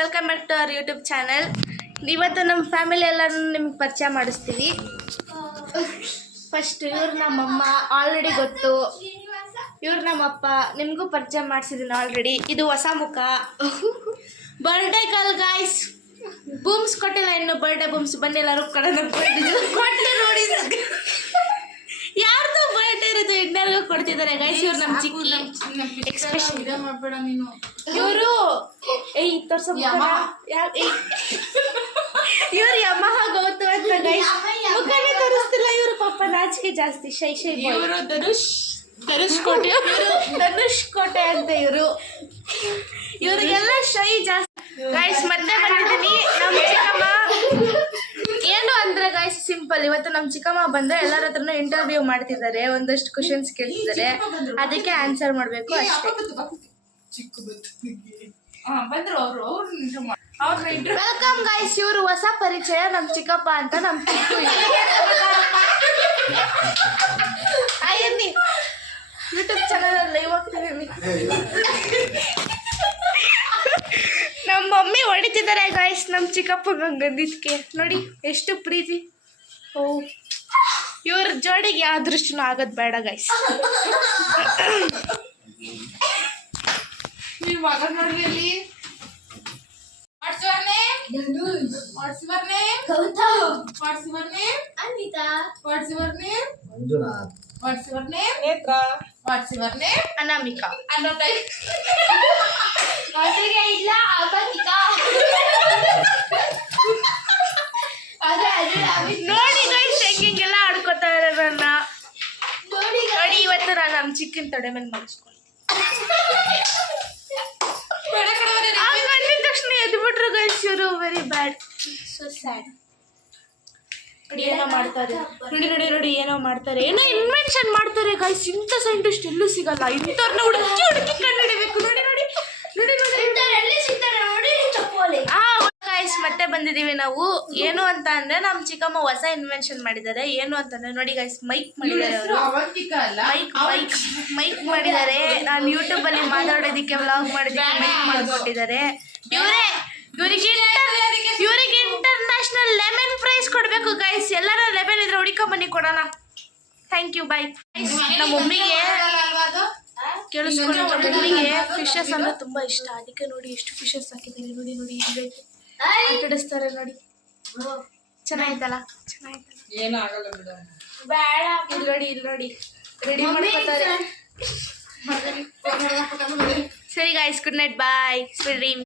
Welcome back to our YouTube channel. ಇವತ್ತು ನಮ್ಮ family ಎಲ್ಲರೂ ನಿಮ್ಗೆ ಪರಿಚಯ ಮಾಡಿಸ್ತೀವಿ. ಫಸ್ಟ್ ಇವ್ರು ನಮ್ಮಮ್ಮ ಆಲ್ರೆಡಿ ಗೊತ್ತು, ಇವ್ರು ನಮ್ಮಪ್ಪ ನಿಮಗೂ ಪರಿಚಯ ಮಾಡಿಸಿದ್ದೀನಿ ಆಲ್ರೆಡಿ. ಇದು ಹೊಸ ಮುಖ. ಬರ್ಡೇ ಕಾಲ್ ಗಾಯ್ಸ್. ಬೂಮ್ಸ್ ಕೊಟ್ಟಿಲ್ಲ ಇನ್ನು, ಬರ್ಡೇ ಬೂಮ್ಸ್ ಬನ್ನಿ ಎಲ್ಲರೂ ಕಡೆ ಕೊಟ್ಟೆ ನೋಡಿ. ಯಾರ್ದು ಬರ್ಡೇ ಇರೋದು ಇನ್ನೆಲ್ಗೂ ಕೊಡ್ತಿದ್ದಾರೆ ಗೈಸ್. ಇವ್ರು ನಮ್ಮ ಚಿಕ್ಕಿ ಎಕ್ಸ್ಪ್ರೆಷನ್ ಇವರು ಇವ್ರು ಯಮಹ ಗೌತು ಅಂತ ಗೈಸ್. ಮುಖನೇ ತೋರಿಸ್ತಿಲ್ಲ ಇವರು, ಪಾಪ ನಾಚಿಕೆ ಜಾಸ್ತಿ. ಶೈ ಇವರು ಧನುಷ್ ಕೋಟೆ ಅಂತ ಇವರು. ಇವ್ರಿಗೆಲ್ಲ ಶೈ ಜಾಸ್ತಿ ಗೈಸ್. ಮತ್ತೆ ಬಂದಿದ್ದೀನಿ ನಮ್ಮ ಚಿಕ್ಕಮ್ಮ. ಏನು ಅಂದ್ರೆ ಗೈಸ್ ಸಿಂಪಲ್, ಇವತ್ತು ನಮ್ಮ ಚಿಕ್ಕಮ್ಮ ಬಂದ್ರೆ ಎಲ್ಲರ ಹತ್ರನೂ ಇಂಟರ್ವ್ಯೂ ಮಾಡ್ತಿದ್ದಾರೆ, ಒಂದಷ್ಟು ಕ್ವಶನ್ಸ್ ಕೇಳ್ತಿದ್ದಾರೆ, ಅದಕ್ಕೆ ಆನ್ಸರ್ ಮಾಡಬೇಕು ಅಷ್ಟೇ. Welcome guys. ಇವರು ಹೊಸ ಪರಿಚಯ, ನಮ್ಮ ಚಿಕ್ಕಪ್ಪ ಅಂತ. ನಮ್ಮ ಚಿಕ್ಕು ಯೂಟ್ಯೂಬ್ ಚಾನಲ್ ಲೈವ್ ಆಗ್ತಿದ್ದೀನಿ. ನಮ್ಮ ಮಮ್ಮಿ ಹೊಡಿತಿದ್ದಾರೆ ಗಾಯ್ಸ್ ನಮ್ಮ ಚಿಕ್ಕಪ್ಪ ಗಂದಿದ್ಕೆ. ನೋಡಿ ಎಷ್ಟು ಪ್ರೀತಿ. ಓ ಇವ್ರ ಜೋಡಿಗೆ ಯಾವ ದೃಷ್ಟಿನೂ ಆಗೋದು ಬೇಡ ಗೈಸ್. ಅನಾಮಿಕಾ. ನೋಡಿ ಗೈಸ್ ಹೆಂಗೆಲ್ಲ ಆಡ್ಕೊತಾ ಇರೋದನ್ನ ನೋಡಿ. ಇವತ್ತು ನಾನು ನಮ್ಮ ಚಿಕ್ಕನ ತೊಡೆ ಮೇಲೆ ಮಾಡಿಸ್ಕೊಂಡು ಅಂದಿದ ತಕ್ಷಣ ಎದ್ಬಿಟ್ರು ಗೈಸ್ ಇವರು. Very bad, so sad. ನೋಡಿ ಏನೋ ಮಾಡ್ತಾರೆ, ನೋಡಿ ಏನೋ ಮಾಡ್ತಾರೆ, ಏನೋ ಇನ್ವೆನ್ಷನ್ ಮಾಡ್ತಾರೆ ಗೈಸ್. ಇಂಥ ಸೈಂಟಿಸ್ಟ್ ಎಲ್ಲೂ ಸಿಗಲ್ಲ. ಇಂಥವ್ರನ್ನ ಹುಡುಕಿ ಕಂಡುಹಿಡಿಬೇಕು. ನೋಡಿ ಗೈಸ್ ಮತ್ತೆ ಬಂದಿದ್ದೀವಿ ನಾವು. ಏನು ಅಂತ ಅಂದ್ರೆ ನಮ್ಮ ಚಿಕ್ಕಮ್ಮ ಹೊಸ ಇನ್ವೆನ್ಷನ್ ಮಾಡಿದ್ದಾರೆ. ಏನು ಅಂತಂದ್ರೆ ನೋಡಿ ಗೈಸ್, ಮೈಕ್ ಮಾಡಿದ್ದಾರೆ ಅವರು. ಮೈಕ್ ಮಾಡಿದ್ದಾರೆ. ನಾನು ಯೂಟ್ಯೂಬ್ ಅಲ್ಲಿ ಮಾತಾಡೋದಕ್ಕೆ ವ್ಲಾಗ್ ಮಾಡೋದಕ್ಕೆ ಮೈಕ್ ಮಾಡಿಕೊಟ್ಟಿದ್ದಾರೆ. ಇವರಿಗೆ ಇಂಟರ್ನ್ಯಾಷನಲ್ ಲೆಮನ್ ಪ್ರೈಸ್ ಕೊಡ್ಬೇಕು ಗೈಸ್. ಎಲ್ಲರ ಲೆಮನ್ ಇದ್ರೆ ಹುಡುಕೊಂಬನ್ನಿ ಕೊಡೋಣ. ಥ್ಯಾಂಕ್ ಯು, ಬಾಯ್. ನಮ್ಮ ಮಮ್ಮಿಗೆ ಕೇಳಿಸ್ಕೊಂಡು, ನಮ್ಮ ಮಮ್ಮಿಗೆ ಫಿಶಸ್ ಅಂದ್ರೆ ತುಂಬಾ ಇಷ್ಟ, ಅದಕ್ಕೆ ನೋಡಿ ಎಷ್ಟು ಫಿಶಸ್ ಹಾಕಿದ್ದಾರೆ. ನೋಡಿ ಆಟಾಡಿಸ್ತಾರೆ ನೋಡಿ. ಚೆನ್ನಾಗಿತ್ತಲ್ಲ. ಬೇಡ, ಇಲ್ಲಿ ನೋಡಿ ರೆಡಿ ಮಾಡ್ಕೊತಾರೆ. ಸರಿ guys, good night, bye. Sweet dream.